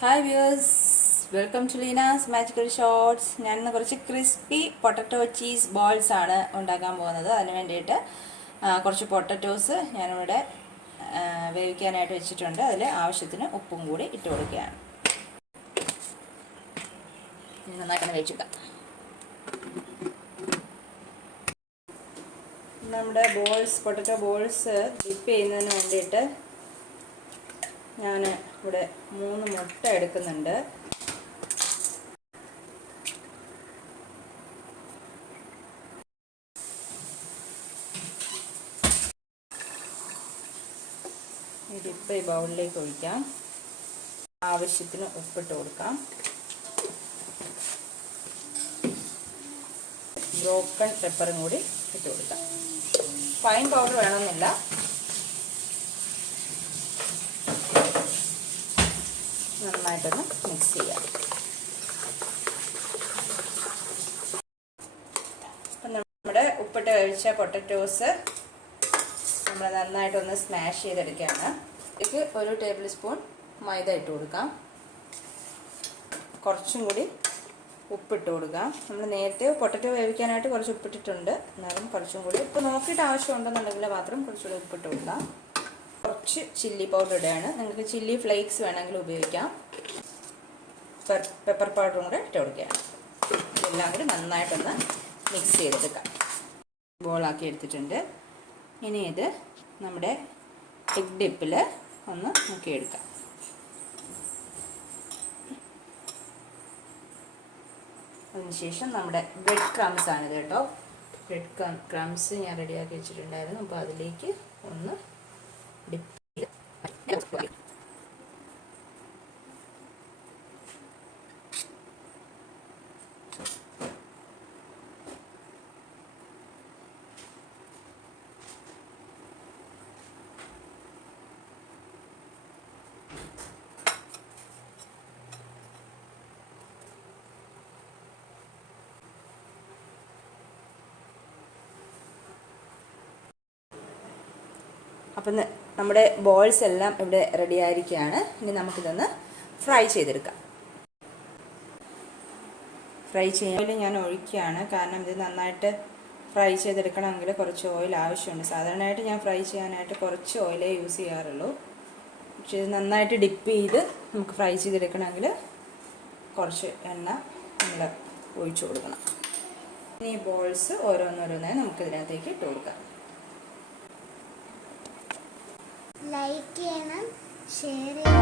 Hi viewers, welcome to Leena's magical shorts. ഞാനിന്ന് കുറച്ച് crispy potato cheese balls ആണ് ഉണ്ടാക്കാൻ പോകുന്നത്. അതിന് വേണ്ടിയിട്ട് കുറച്ച് പൊട്ടറ്റോസ് ഞാനിവിടെ വേവിക്കാനായിട്ട് വെച്ചിട്ടുണ്ട്. അതിൽ ആവശ്യത്തിന് ഉപ്പും കൂടി ഇട്ട് കൊടുക്കുകയാണ്. നന്നായിട്ടൊന്ന് വേവിച്ചെടുക്കാം. നമ്മുടെ പൊട്ടറ്റോ ബോൾസ് ഡിപ്പ് ചെയ്യുന്നതിന് വേണ്ടിയിട്ട് ഞാൻ ഇവിടെ 3 മുട്ട എടുക്കുന്നുണ്ട്. ഇതിപ്പോൾ ഈ ബൗളിലേക്ക് ഒഴിക്കാം. ആവശ്യത്തിന് ഉപ്പിട്ട് കൊടുക്കാം. ബ്രോക്കൺ പെപ്പറും കൂടി ഇട്ട് കൊടുക്കാം. ഫൈൻ പൗഡർ വേണമെന്നില്ല. നന്നായിട്ടൊന്ന് മിക്സ് ചെയ്യാം. അപ്പം നമ്മുടെ ഉപ്പിട്ട് കഴിച്ച പൊട്ടറ്റോസ് നമ്മൾ നന്നായിട്ടൊന്ന് സ്മാഷ് ചെയ്തെടുക്കുകയാണ്. ഇതിലേക്ക് 1 ടേബിൾ സ്പൂൺ മൈദ ഇട്ട് കൊടുക്കാം. കുറച്ചും കൂടി ഉപ്പിട്ട് കൊടുക്കാം. നമ്മൾ നേരത്തെ പൊട്ടറ്റോ വേവിക്കാനായിട്ട് കുറച്ച് ഉപ്പിട്ടിട്ടുണ്ട്. എന്നാലും കുറച്ചും കൂടി ഉപ്പ് നോക്കിയിട്ട് ആവശ്യമുണ്ടെന്നുണ്ടെങ്കിൽ മാത്രം കുറച്ചുകൂടി ഉപ്പിട്ട് കൊടുക്കാം. കുറച്ച് ചില്ലി പൗഡർ ഇടുകയാണ്. നിങ്ങൾക്ക് ചില്ലി ഫ്ലേക്സ് വേണമെങ്കിൽ ഉപയോഗിക്കാം. പെപ്പർ പൗഡറും കൂടെ ഇട്ട് കൊടുക്കുകയാണ്. ഇതെല്ലാം കൂടി നന്നായിട്ടൊന്ന് മിക്സ് ചെയ്തെടുക്കാം. ബോളാക്കി എടുത്തിട്ടുണ്ട്. ഇനി ഇത് നമ്മുടെ എഗ് ഡിപ്പിൽ ഒന്ന് മുക്കിയെടുക്കാം. അതിനുശേഷം നമ്മുടെ ബ്രെഡ് ക്രംസ് ആണിത് കേട്ടോ. ബ്രെഡ് ക്രംസ് ഞാൻ റെഡിയാക്കി വെച്ചിട്ടുണ്ടായിരുന്നു. അപ്പോൾ അതിലേക്ക് ഒന്ന് ഡിപ്പ് ചെയ്ത് അപ്പം നമ്മുടെ ബോൾസ് എല്ലാം ഇവിടെ റെഡി ആയിരിക്കുകയാണ്. ഇനി നമുക്കിതൊന്ന് ഫ്രൈ ചെയ്തെടുക്കാം. ഫ്രൈ ചെയ്യാൻ ഞാൻ ഒഴിക്കുകയാണ്. കാരണം ഇത് നന്നായിട്ട് ഫ്രൈ ചെയ്തെടുക്കണമെങ്കിൽ കുറച്ച് ഓയിൽ ആവശ്യമുണ്ട്. സാധാരണയായിട്ട് ഞാൻ ഫ്രൈ ചെയ്യാനായിട്ട് കുറച്ച് ഓയിലേ യൂസ് ചെയ്യാറുള്ളൂ. പക്ഷേ ഇത് നന്നായിട്ട് ഡിപ്പ് ചെയ്ത് നമുക്ക് ഫ്രൈ ചെയ്തെടുക്കണമെങ്കിൽ കുറച്ച് എണ്ണ നമ്മൾ ഒഴിച്ചു കൊടുക്കണം. ഇനി ഈ ബോൾസ് ഓരോന്നോരോന്നായി നമുക്കിതിനകത്തേക്ക് ഇട്ട് കൊടുക്കാം. ലൈക്ക് ചെയ്യണം, ഷെയർ ചെയ്യണം.